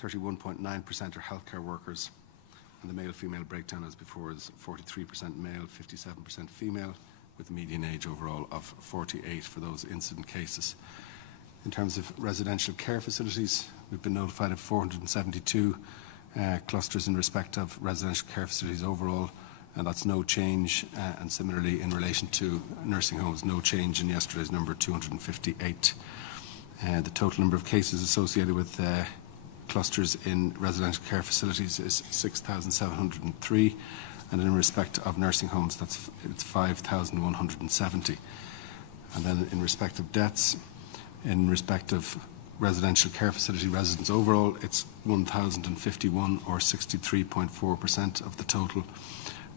31.9% are healthcare workers, and the male-female breakdown as before is 43% male, 57% female, with a median age overall of 48 for those incident cases. In terms of residential care facilities, we've been notified of 472 clusters in respect of residential care facilities overall, and that's no change. And similarly, in relation to nursing homes, no change in yesterday's number, 258. The total number of cases associated with clusters in residential care facilities is 6,703, and in respect of nursing homes, it's 5,170. And then in respect of deaths, in respect of residential care facility residents overall, it's 1,051, or 63.4% of the total.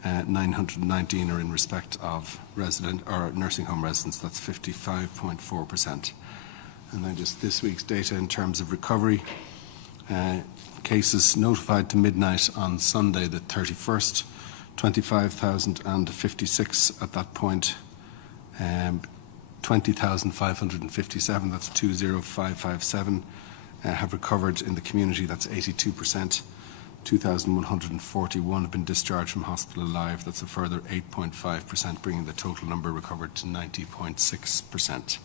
919 are in respect of resident or nursing home residents. That's 55.4%. And then just this week's data in terms of recovery. Cases notified to midnight on Sunday the 31st, 25,056 at that point. 20,557, that's 20557, have recovered in the community, that's 82%. 2,141 have been discharged from hospital alive, that's a further 8.5%, bringing the total number recovered to 90.6%.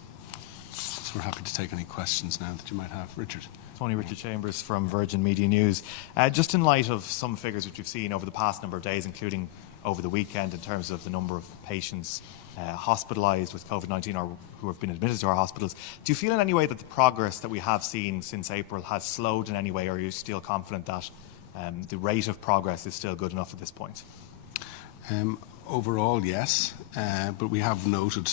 So we're happy to take any questions now that you might have. Richard. Tony Richard Chambers from Virgin Media News. Just in light of some figures which we've seen over the past number of days, including over the weekend, in terms of the number of patients hospitalised with Covid-19 or who have been admitted to our hospitals, do you feel in any way that the progress that we have seen since April has slowed in any way, or are you still confident that the rate of progress is still good enough at this point? Overall, yes, but we have noted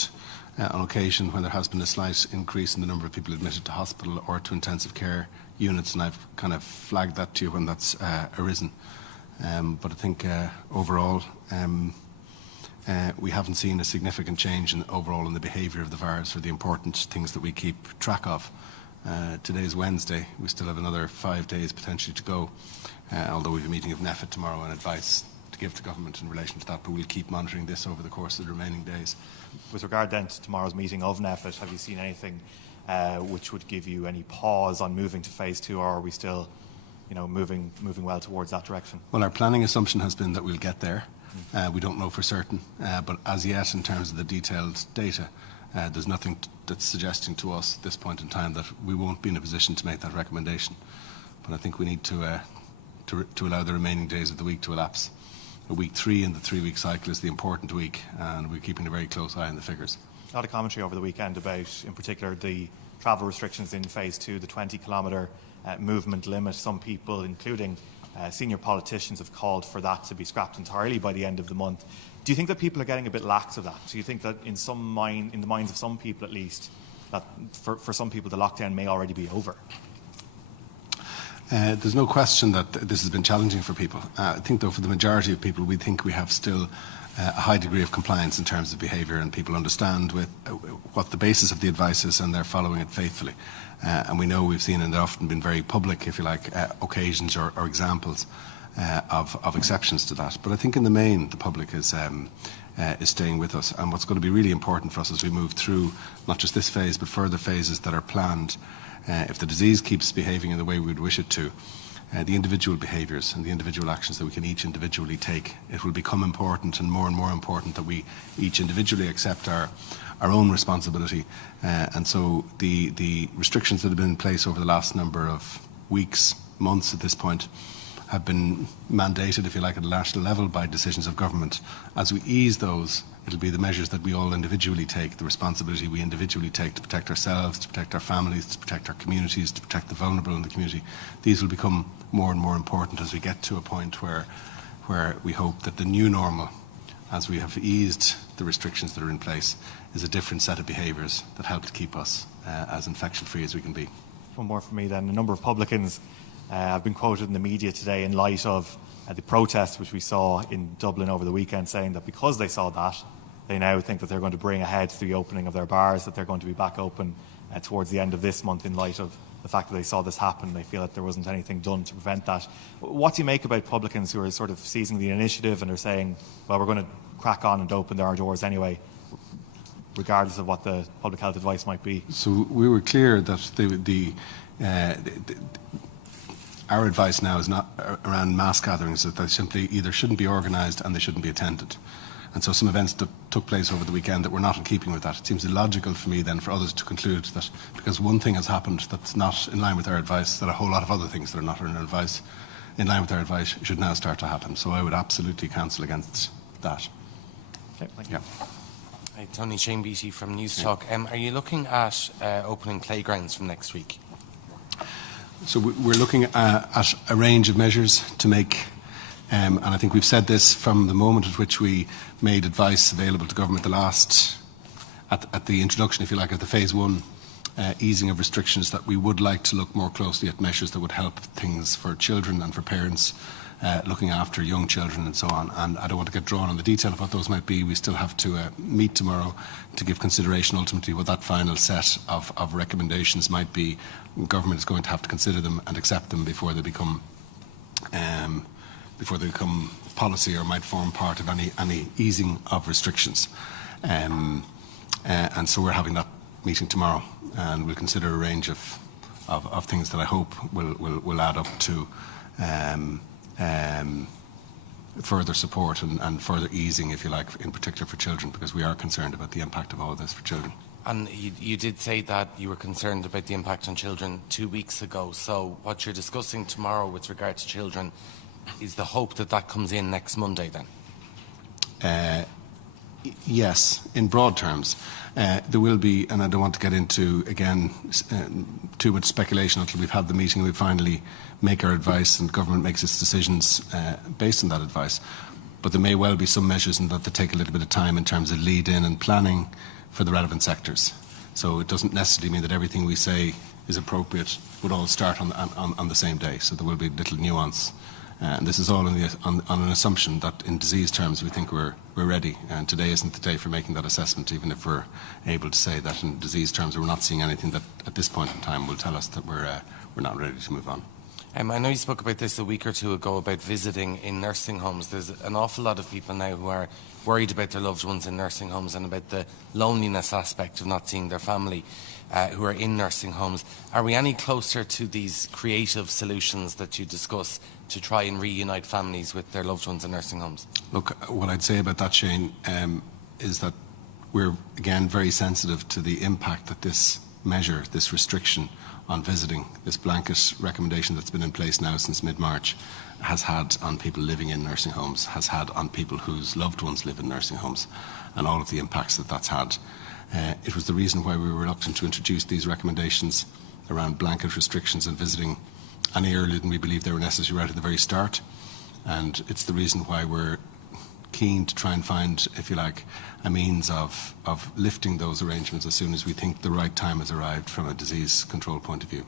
on occasion when there has been a slight increase in the number of people admitted to hospital or to intensive care units, and I've kind of flagged that to you when that's arisen. But I think overall we haven't seen a significant change overall in the behaviour of the virus or the important things that we keep track of. Today's Wednesday. We still have another 5 days potentially to go, although we have a meeting of NEFIT tomorrow and advice to give to government in relation to that, but we'll keep monitoring this over the course of the remaining days. With regard then to tomorrow's meeting of NEFIT, have you seen anything which would give you any pause on moving to phase 2, or are we still moving well towards that direction? Well, our planning assumption has been that we'll get there. We don't know for certain, but as yet, in terms of the detailed data, there's nothing that's suggesting to us at this point in time that we won't be in a position to make that recommendation. But I think we need to allow the remaining days of the week to elapse. Week 3 in the 3-week cycle is the important week, and we're keeping a very close eye on the figures. A lot of commentary over the weekend about, in particular, the travel restrictions in phase 2, the 20-kilometre movement limit. Some people, including senior politicians, have called for that to be scrapped entirely by the end of the month. Do you think that people are getting a bit lax of that? Do you think that in the minds of some people at least, that for some people the lockdown may already be over? There's no question that this has been challenging for people. I think, though, for the majority of people, we think we have still a high degree of compliance in terms of behaviour, and people understand what the basis of the advice is, and they're following it faithfully. And we know we've seen, and they've often been very public, if you like, occasions or examples of exceptions to that. But I think in the main, the public is staying with us. And what's going to be really important for us as we move through not just this phase, but further phases that are planned, if the disease keeps behaving in the way we would wish it to, the individual behaviours and the individual actions that we can each individually take, it will become important and more important that we each individually accept our own responsibility. And so the restrictions that have been in place over the last number of weeks, months at this point, have been mandated, if you like, at a national level by decisions of government. As we ease those, it'll be the measures that we all individually take, the responsibility we individually take to protect ourselves, to protect our families, to protect our communities, to protect the vulnerable in the community. These will become more and more important as we get to a point where we hope that the new normal, as we have eased the restrictions that are in place, is a different set of behaviours that help to keep us as infection-free as we can be. One more from me then. A number of publicans have been quoted in the media today in light of the protests which we saw in Dublin over the weekend, saying that because they saw that, they now think that they're going to bring ahead the opening of their bars, that they're going to be back open towards the end of this month in light of the fact that they saw this happen. They feel that there wasn't anything done to prevent that. What do you make about publicans who are sort of seizing the initiative and are saying, well, we're going to crack on and open our doors anyway, regardless of what the public health advice might be? So we were clear that our advice now is not around mass gatherings, that they simply either shouldn't be organised and they shouldn't be attended. And so some events that took place over the weekend that were not in keeping with that, it seems illogical for me then for others to conclude that because one thing has happened that's not in line with our advice, that a whole lot of other things that are not in line with our advice should now start to happen. So I would absolutely counsel against that. Okay, thank you. Yeah. Hi, Tony Shane Beattie from News Talk. Are you looking at opening playgrounds from next week? So we're looking at a range of measures to make, and I think we've said this from the moment at which we made advice available to government at the introduction, if you like, of the phase one easing of restrictions, that we would like to look more closely at measures that would help things for children and for parents looking after young children and so on. And I don't want to get drawn on the detail of what those might be. We still have to meet tomorrow to give consideration ultimately what that final set of recommendations might be. Government is going to have to consider them and accept them before they become policy or might form part of any easing of restrictions. And so we're having that meeting tomorrow, and we'll consider a range of things that I hope will add up to further support and further easing, if you like, in particular for children, because we are concerned about the impact of all of this for children. And you did say that you were concerned about the impact on children 2 weeks ago. So what you're discussing tomorrow with regard to children is the hope that that comes in next Monday then? Yes, in broad terms. There will be, and I don't want to get into, again, too much speculation until we've had the meeting and we finally make our advice and government makes its decisions based on that advice. But there may well be some measures in that take a little bit of time in terms of lead-in and planning for the relevant sectors. So it doesn't necessarily mean that everything we say is appropriate would all start on the same day. So there will be little nuance. And this is all on an assumption that in disease terms we think we're ready, and today isn't the day for making that assessment, even if we're able to say that in disease terms we're not seeing anything that at this point in time will tell us that we're not ready to move on. I know you spoke about this a week or two ago about visiting in nursing homes. There's an awful lot of people now who are worried about their loved ones in nursing homes and about the loneliness aspect of not seeing their family who are in nursing homes. Are we any closer to these creative solutions that you discuss to try and reunite families with their loved ones in nursing homes? Look, what I'd say about that, Shane, is that we're, again, very sensitive to the impact that this measure, this restriction on visiting, this blanket recommendation that's been in place now since mid-March, has had on people living in nursing homes, has had on people whose loved ones live in nursing homes, and all of the impacts that that's had. It was the reason why we were reluctant to introduce these recommendations around blanket restrictions and visiting any earlier than we believed they were necessary right at the very start. And it's the reason why we're keen to try and find, if you like, a means of lifting those arrangements as soon as we think the right time has arrived from a disease control point of view.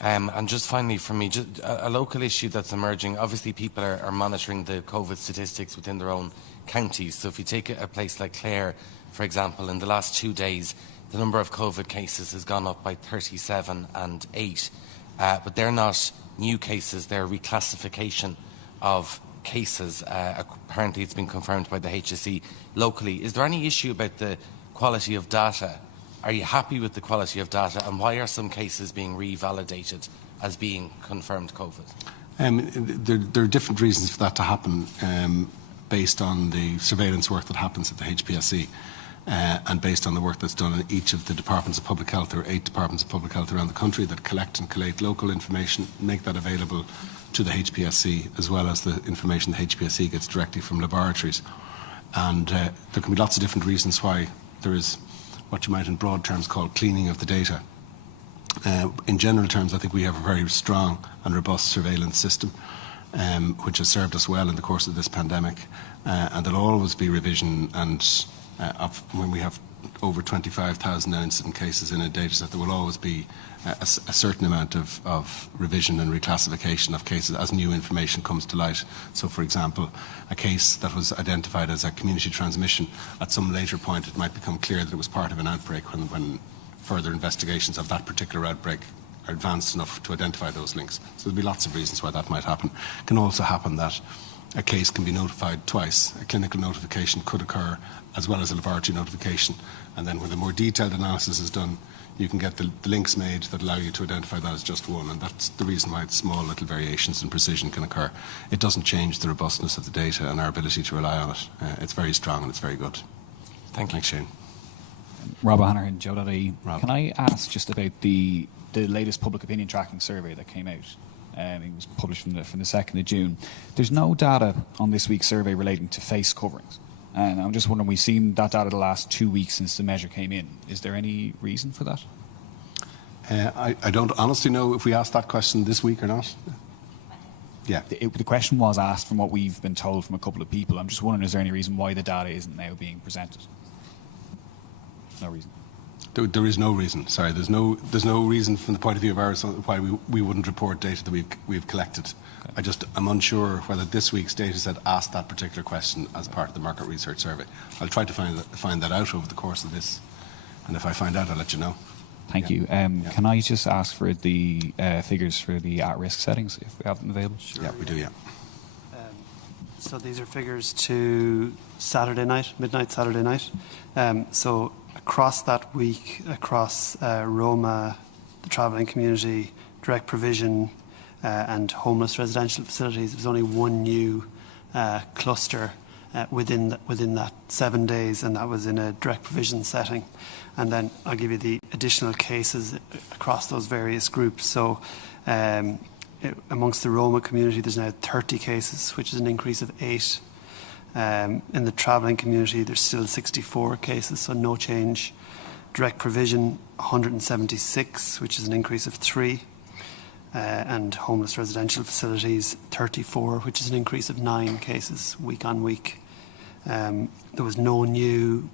And just finally from me, just a local issue that's emerging. Obviously people are monitoring the COVID statistics within their own counties. So if you take a place like Clare, for example, in the last 2 days, the number of COVID cases has gone up by 37 and 8. But they're not new cases, they're reclassification of cases. Apparently it's been confirmed by the HSE locally. Is there any issue about the quality of data? Are you happy with the quality of data, and why are some cases being revalidated as being confirmed COVID? There are different reasons for that to happen based on the surveillance work that happens at the HPSC and based on the work that's done in each of the departments of public health. There are 8 departments of public health around the country that collect and collate local information, make that available to the HPSC, as well as the information the HPSC gets directly from laboratories. And there can be lots of different reasons why there is what you might in broad terms call cleaning of the data. In general terms, I think we have a very strong and robust surveillance system which has served us well in the course of this pandemic, and there'll always be revision, and when we have over 25,000 incident cases in a data set, there will always be a certain amount of revision and reclassification of cases as new information comes to light. So, for example, a case that was identified as a community transmission, at some later point it might become clear that it was part of an outbreak when further investigations of that particular outbreak are advanced enough to identify those links. So there'll be lots of reasons why that might happen. It can also happen that a case can be notified twice. A clinical notification could occur as well as a laboratory notification, and then when the more detailed analysis is done, you can get the links made that allow you to identify that as just one, and that's the reason why small little variations in precision can occur. It doesn't change the robustness of the data and our ability to rely on it. It's very strong and it's very good. Thank you. Thanks, Shane. Rob O'Hanrahan, Joe.ie. Rob. Can I ask just about the latest public opinion tracking survey that came out? It was published from the 2nd of June. There's no data on this week's survey relating to face coverings. And I'm just wondering, we've seen that data the last 2 weeks since the measure came in. Is there any reason for that? I don't honestly know if we asked that question this week or not. Yeah. The question was asked from what we've been told from a couple of people. I'm just wondering, is there any reason why the data isn't now being presented? No reason. There is no reason. Sorry, there's no reason from the point of view of ours why we wouldn't report data that we've collected. Okay. I'm unsure whether this week's data set asked that particular question as part of the market research survey. I'll try to find that out over the course of this, and if I find out, I'll let you know. Thank you. Can I just ask for the figures for the at-risk settings, if we have them available? Sure. Yeah, we do. Yeah. So these are figures to Saturday night, midnight Saturday night. So across that week, across Roma, the travelling community, direct provision, and homeless residential facilities, there's only one new cluster within that 7 days, and that was in a direct provision setting. And then I'll give you the additional cases across those various groups. So amongst the Roma community, there's now 30 cases, which is an increase of 8. In the travelling community, there's still 64 cases, so no change. Direct provision, 176, which is an increase of 3. And homeless residential facilities, 34, which is an increase of 9 cases week on week. There was no new,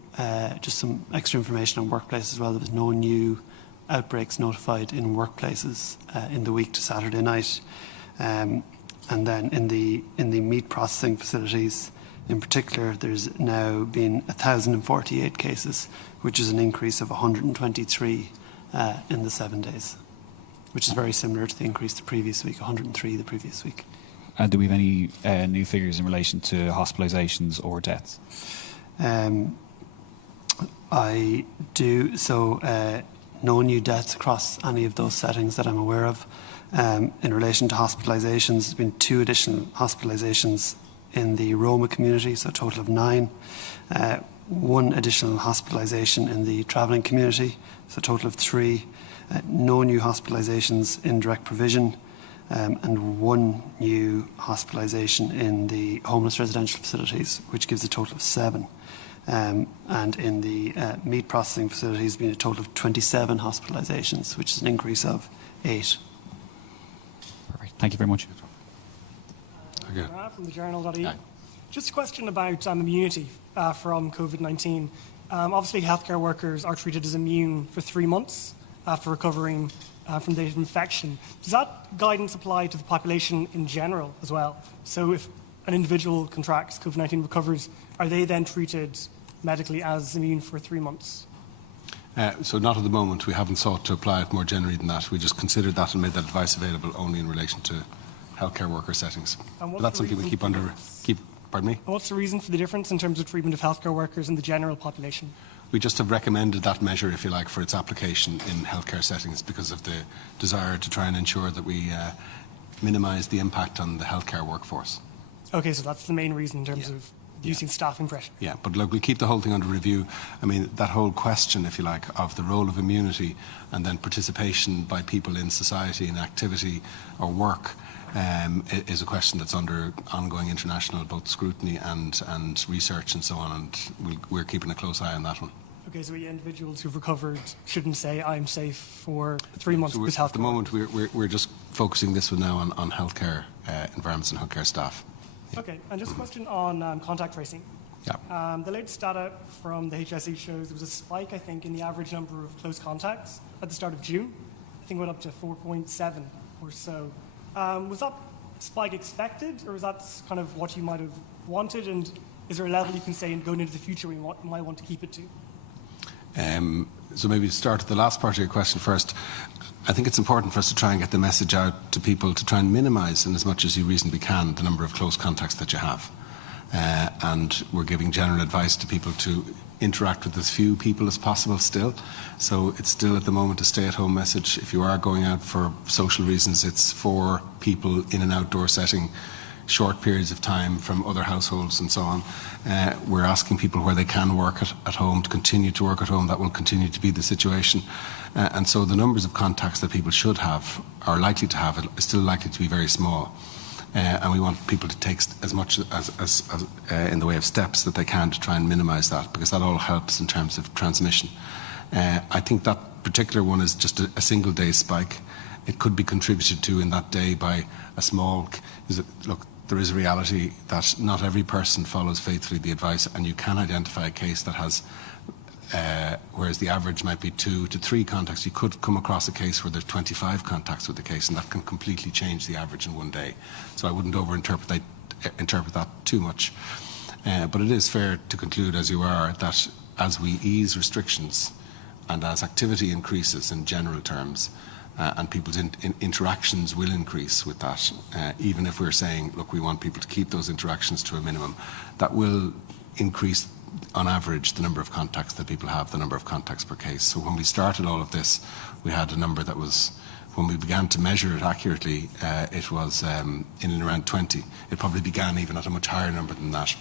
just some extra information on workplaces as well, there was no new outbreaks notified in workplaces in the week to Saturday night. And then in the meat processing facilities, in particular, there's now been 1,048 cases, which is an increase of 123 in the 7 days, which is very similar to the increase the previous week, 103 the previous week. And do we have any new figures in relation to hospitalizations or deaths? I do. So no new deaths across any of those settings that I'm aware of. In relation to hospitalizations, there's been 2 additional hospitalizations in the Roma community, so a total of 9. 1 additional hospitalisation in the travelling community, so a total of 3. No new hospitalisations in direct provision, and 1 new hospitalisation in the homeless residential facilities, which gives a total of 7. And in the meat processing facilities, there's been a total of 27 hospitalisations, which is an increase of 8. Perfect. Thank you very much. Okay. From the journal.e. Just a question about immunity from COVID-19. Obviously, healthcare workers are treated as immune for 3 months after recovering from the infection. Does that guidance apply to the population in general as well? So if an individual contracts COVID-19, recovers, are they then treated medically as immune for 3 months? So not at the moment. We haven't sought to apply it more generally than that. We just considered that and made that advice available only in relation to healthcare worker settings. But that's something we pardon me? And what's the reason for the difference in terms of treatment of healthcare workers in the general population? We just have recommended that measure, if you like, for its application in healthcare settings because of the desire to try and ensure that we minimise the impact on the healthcare workforce. Okay, so that's the main reason in terms of using staffing pressure. Yeah, but look, we'll keep the whole thing under review. I mean, that whole question, if you like, of the role of immunity and then participation by people in society in activity or work is a question that's under ongoing international both scrutiny and research and so on, and we're keeping a close eye on that one. Okay, so individuals who've recovered shouldn't say I'm safe for 3 months because healthcare. At the moment, we're just focusing this one now on healthcare environments and healthcare staff. Yeah. Okay, and just a question on contact tracing. Yeah. The latest data from the HSE shows there was a spike, I think, in the average number of close contacts at the start of June. I think it went up to 4.7 or so. Was that spike expected, or was that kind of what you might have wanted? And is there a level you can say going into the future we might want to keep it to? So maybe start at the last part of your question first. I think it's important for us to try and get the message out to people to try and minimise, in as much as you reasonably can, the number of close contacts that you have. And we're giving general advice to people to interact with as few people as possible still. So it's still at the moment a stay-at-home message. If you are going out for social reasons, it's for people in an outdoor setting, short periods of time from other households and so on. We're asking people where they can work at home to continue to work at home. That will continue to be the situation. And so the numbers of contacts that people should have, are likely to have, is still likely to be very small. And we want people to take as much as in the way of steps that they can to try and minimise that, because that all helps in terms of transmission. I think that particular one is just a single day spike. It could be contributed to in that day by a small... Look, there is a reality that not every person follows faithfully the advice, and you can identify a case that has... whereas the average might be 2 to 3 contacts, you could come across a case where there's 25 contacts with the case, and that can completely change the average in one day. So I wouldn't interpret that too much. But it is fair to conclude, as you are, that as we ease restrictions and as activity increases in general terms, and people's interactions will increase with that, even if we're saying, look, we want people to keep those interactions to a minimum, that will increase on average the number of contacts that people have, the number of contacts per case. So when we started all of this, we had a number that was, when we began to measure it accurately, it was in and around 20. It probably began even at a much higher number than that,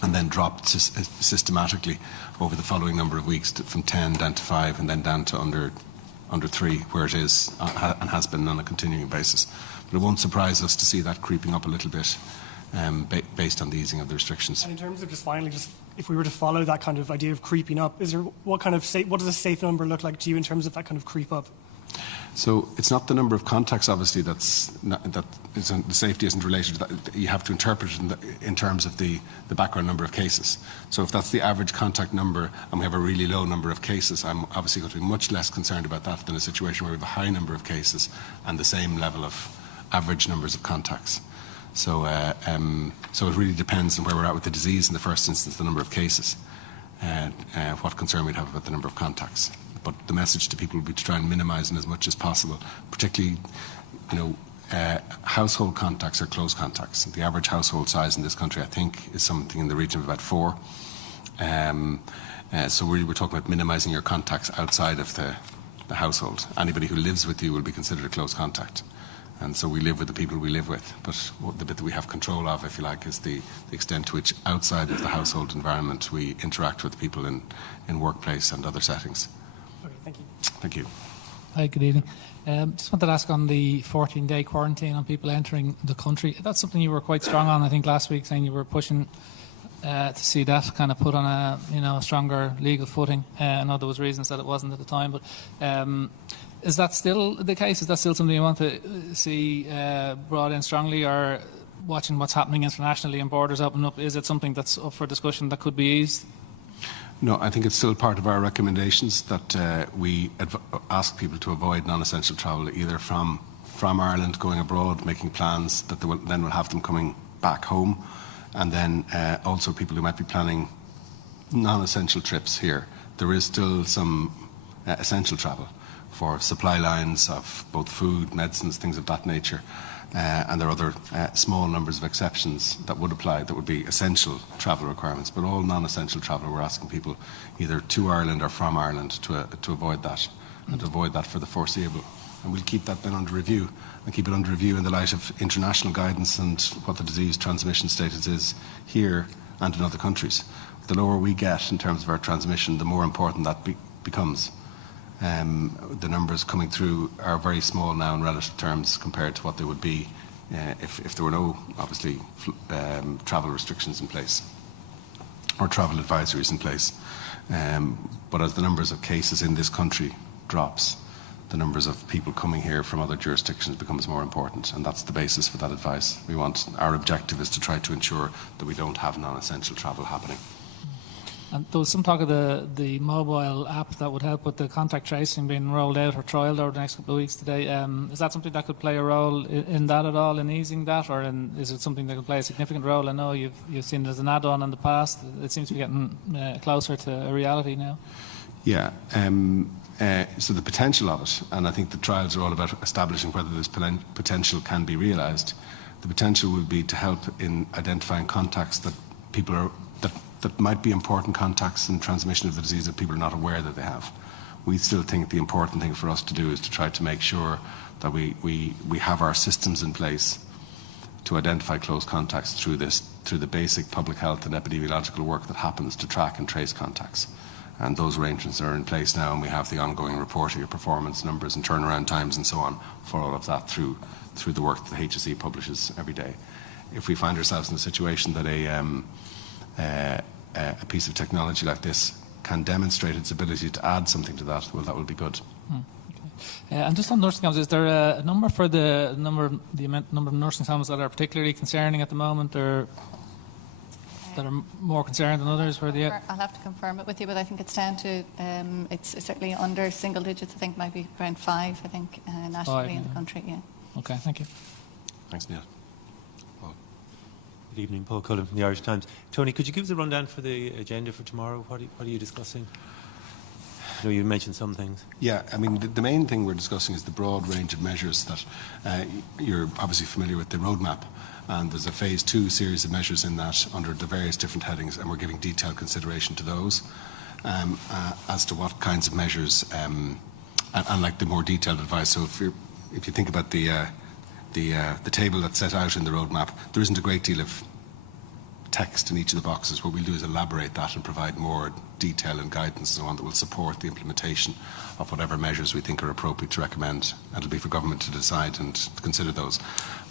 and then dropped systematically over the following number of weeks from 10 down to 5, and then down to under 3, where it is and has been on a continuing basis. But it won't surprise us to see that creeping up a little bit based on the easing of the restrictions. And in terms of just finally, just if we were to follow that kind of idea of creeping up, what does a safe number look like to you in terms of that kind of creep up? So it's not the number of contacts, obviously, the safety isn't related to that. You have to interpret it in terms of the background number of cases. So if that's the average contact number and we have a really low number of cases, I'm obviously going to be much less concerned about that than a situation where we have a high number of cases and the same level of average numbers of contacts. So it really depends on where we're at with the disease in the first instance, the number of cases, what concern we'd have about the number of contacts. But the message to people would be to try and minimise them as much as possible, particularly, household contacts or close contacts. The average household size in this country, I think, is something in the region of about 4. So really we're talking about minimising your contacts outside of the household. Anybody who lives with you will be considered a close contact. And so we live with the people we live with. But the bit that we have control of, if you like, is the extent to which outside of the household environment we interact with people in workplace and other settings. Okay, thank you. Thank you. Hi, good evening. Just wanted to ask on the 14-day quarantine on people entering the country. That's something you were quite strong on, I think, last week, saying you were pushing to see that kind of put on a stronger legal footing. I know there was reasons that it wasn't at the time, but is that still the case? Is that still something you want to see brought in strongly, or watching what's happening internationally and borders open up, is it something that's up for discussion that could be eased? No, I think it's still part of our recommendations that we ask people to avoid non-essential travel, either from Ireland going abroad, making plans that they will have them coming back home, and then also people who might be planning non-essential trips here. There is still some essential travel for supply lines of both food, medicines, things of that nature. And there are other small numbers of exceptions that would apply, that would be essential travel requirements. But all non-essential travel, we're asking people either to Ireland or from Ireland to avoid that, and to avoid that for the foreseeable. And we'll keep that then under review, and keep it under review in the light of international guidance and what the disease transmission status is here and in other countries. The lower we get in terms of our transmission, the more important that becomes. The numbers coming through are very small now in relative terms compared to what they would be if there were no, obviously, travel restrictions in place or travel advisories in place. But as the numbers of cases in this country drops, the numbers of people coming here from other jurisdictions becomes more important, and that's the basis for that advice. Our objective is to try to ensure that we don't have non-essential travel happening. And there was some talk of the mobile app that would help with the contact tracing being rolled out or trialled over the next couple of weeks today. Is that something that could play a role in that at all, in easing that, or is it something that could play a significant role? I know you've seen it as an add-on in the past. It seems to be getting closer to a reality now. Yeah. So the potential of it, and I think the trials are all about establishing whether this potential can be realised. The potential would be to help in identifying contacts that people are that that might be important contacts in transmission of the disease that people are not aware that they have. We still think the important thing for us to do is to try to make sure that we have our systems in place to identify close contacts through the basic public health and epidemiological work that happens to track and trace contacts. And those arrangements are in place now, and we have the ongoing reporting of performance numbers and turnaround times and so on for all of that through the work that the HSE publishes every day. If we find ourselves in a situation that a piece of technology like this can demonstrate its ability to add something to that, well, that will be good. And just on nursing homes, is there a number for the number of nursing homes that are particularly concerning at the moment, or that are more concerned than others? I'll have to confirm it with you, but I think it's down to it's certainly under single digits. I think maybe around 5. I think nationally in the country. Yeah. Okay, thank you. Thanks, Neil. Good evening, Paul Cullen from the Irish Times. Tony, could you give us a rundown for the agenda for tomorrow? What are you discussing? I know you mentioned some things. Yeah, I mean, the main thing we're discussing is the broad range of measures that you're obviously familiar with the roadmap, and there's a phase 2 series of measures in that under the various different headings, and we're giving detailed consideration to those as to what kinds of measures and like the more detailed advice. So if you think about the table that's set out in the roadmap, there isn't a great deal of text in each of the boxes. What we'll do is elaborate that and provide more detail and guidance and so on that will support the implementation of whatever measures we think are appropriate to recommend. And it'll be for government to decide and to consider those.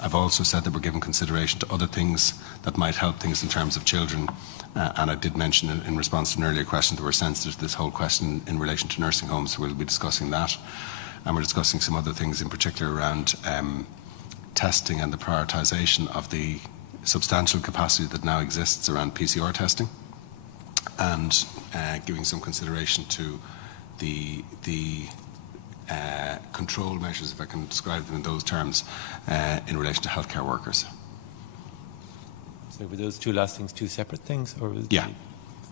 I've also said that we're giving consideration to other things that might help things in terms of children. And I did mention in response to an earlier question that we're sensitive to this whole question in relation to nursing homes, so we'll be discussing that. And we're discussing some other things in particular around testing and the prioritisation of the substantial capacity that now exists around PCR testing, and giving some consideration to the control measures, if I can describe them in those terms, in relation to healthcare workers. So were those two last things two separate things? Or yeah,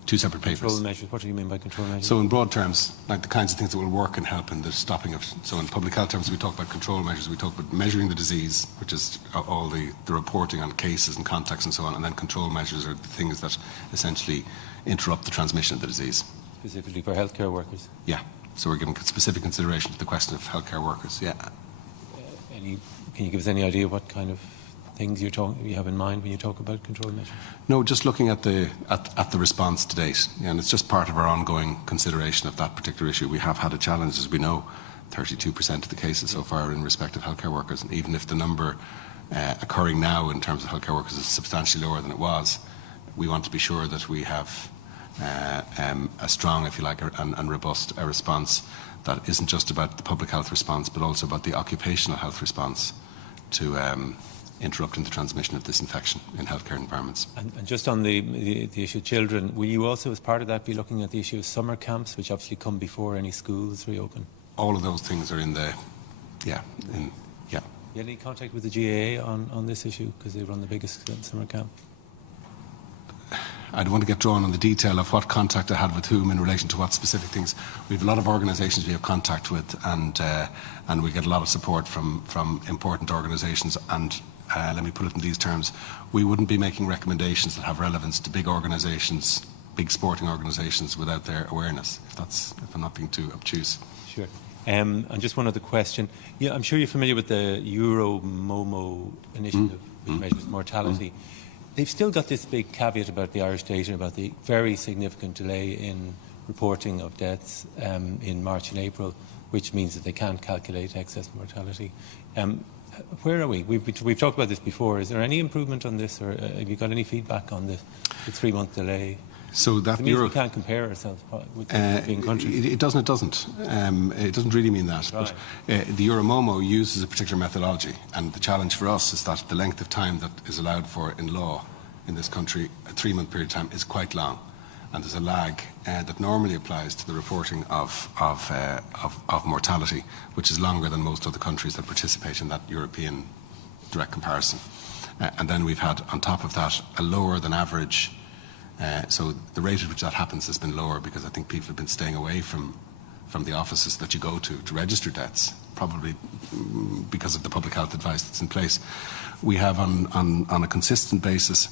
two separate papers. Control measures, what do you mean by control measures? So in broad terms, like the kinds of things that will work and help in the stopping of, so in public health terms we talk about control measures, we talk about measuring the disease, which is all the reporting on cases and contacts and so on, and then control measures are the things that essentially interrupt the transmission of the disease. Specifically for healthcare workers? Yeah, so we're giving specific consideration to the question of healthcare workers, yeah. Can you give us any idea what kind of things you have in mind when you talk about control measures? No, just looking at the response to date, and it's just part of our ongoing consideration of that particular issue. We have had a challenge, as we know, 32% of the cases so far in respect of healthcare workers, and even if the number occurring now in terms of healthcare workers is substantially lower than it was, we want to be sure that we have a strong, if you like, and robust response that isn't just about the public health response, but also about the occupational health response to interrupting the transmission of this infection in healthcare environments. And just on the issue of children, will you also, as part of that, be looking at the issue of summer camps, which obviously come before any schools reopen? All of those things are in the, yeah. You had any contact with the GAA on this issue, because they run the biggest summer camp? I don't want to get drawn on the detail of what contact I had with whom in relation to what specific things. We have a lot of organisations we have contact with, and we get a lot of support from important organisations. And let me put it in these terms: we wouldn't be making recommendations that have relevance to big organisations, big sporting organisations, without their awareness. If I'm not being too obtuse. Sure. And just one other question. Yeah, I'm sure you're familiar with the Euro-MOMO initiative, which measures mortality. They've still got this big caveat about the Irish data, about the very significant delay in reporting of deaths in March and April, which means that they can't calculate excess mortality. Where are we? We've talked about this before. Is there any improvement on this, or have you got any feedback on the 3-month delay? So that it means we can't compare ourselves with being countries. It doesn't. It doesn't really mean that. Right. But the Euromomo uses a particular methodology, and the challenge for us is that the length of time that is allowed for in law in this country, a 3-month period of time, is quite long, and there's a lag that normally applies to the reporting of mortality, which is longer than most other countries that participate in that European direct comparison. And then we've had, on top of that, a lower than average. So the rate at which that happens has been lower because I think people have been staying away from the offices that you go to register deaths, probably because of the public health advice that's in place. We have on a consistent basis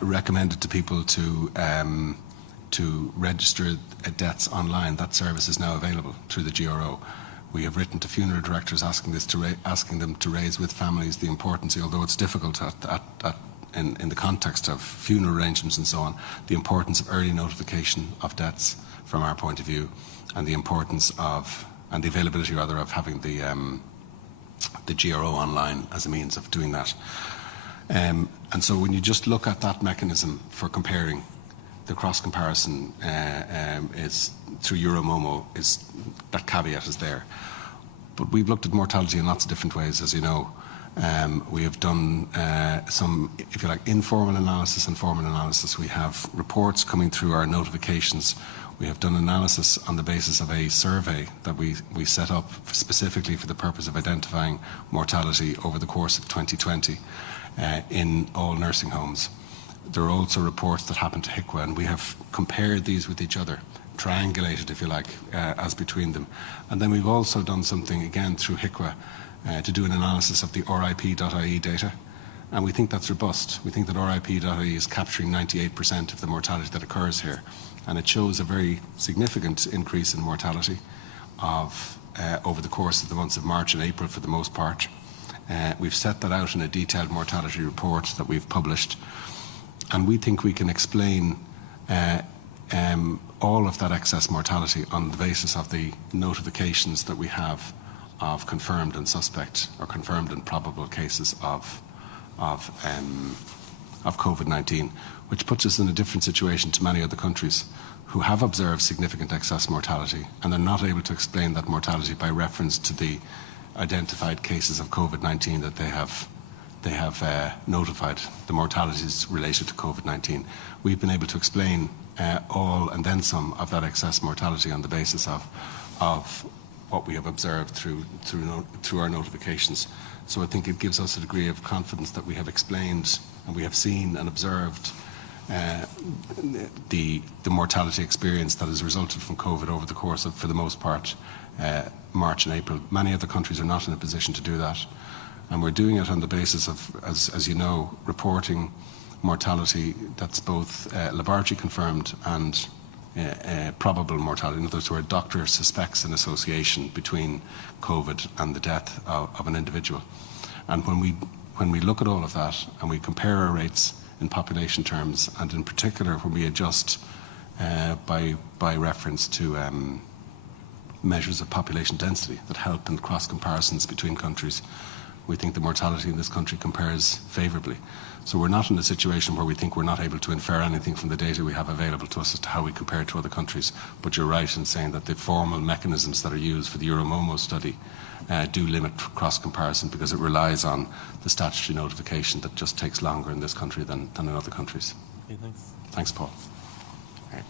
recommended to people to register deaths online. That service is now available through the GRO. We have written to funeral directors asking them to raise with families the importance, although it's difficult in the context of funeral arrangements and so on, the importance of early notification of deaths from our point of view, and the importance of, and the availability rather, of having the GRO online as a means of doing that. And so when you just look at that mechanism for comparing, the cross comparison is through Euromomo, is that caveat is there. But we've looked at mortality in lots of different ways, as you know. We have done some, if you like, informal analysis and formal analysis. We have reports coming through our notifications. We have done analysis on the basis of a survey that we set up specifically for the purpose of identifying mortality over the course of 2020 in all nursing homes. There are also reports that happened to HICWA, and we have compared these with each other, triangulated, if you like, as between them. And then we've also done something, again, through HICWA, to do an analysis of the RIP.ie data. And we think that's robust. We think that RIP.ie is capturing 98% of the mortality that occurs here. And it shows a very significant increase in mortality of, over the course of the months of March and April for the most part. We've set that out in a detailed mortality report that we've published. And we think we can explain all of that excess mortality on the basis of the notifications that we have of confirmed and suspect or confirmed and probable cases of COVID-19, which puts us in a different situation to many other countries who have observed significant excess mortality, and they're not able to explain that mortality by reference to the identified cases of COVID-19 that they have notified, the mortalities related to COVID-19. We've been able to explain all and then some of that excess mortality on the basis of what we have observed through our notifications. So I think it gives us a degree of confidence that we have explained and we have seen and observed the mortality experience that has resulted from COVID over the course of, for the most part, March and April. Many other countries are not in a position to do that. And we're doing it on the basis of, as you know, reporting mortality that's both laboratory confirmed and probable mortality. In other words, where a doctor suspects an association between COVID and the death of an individual. And when we look at all of that and we compare our rates in population terms, and in particular when we adjust by reference to measures of population density that help in cross comparisons between countries, we think the mortality in this country compares favourably. So we're not in a situation where we think we're not able to infer anything from the data we have available to us as to how we compare to other countries. But you're right in saying that the formal mechanisms that are used for the Euromomo study do limit cross-comparison because it relies on the statutory notification that just takes longer in this country than in other countries. Okay, thanks. Thanks, Paul. All right.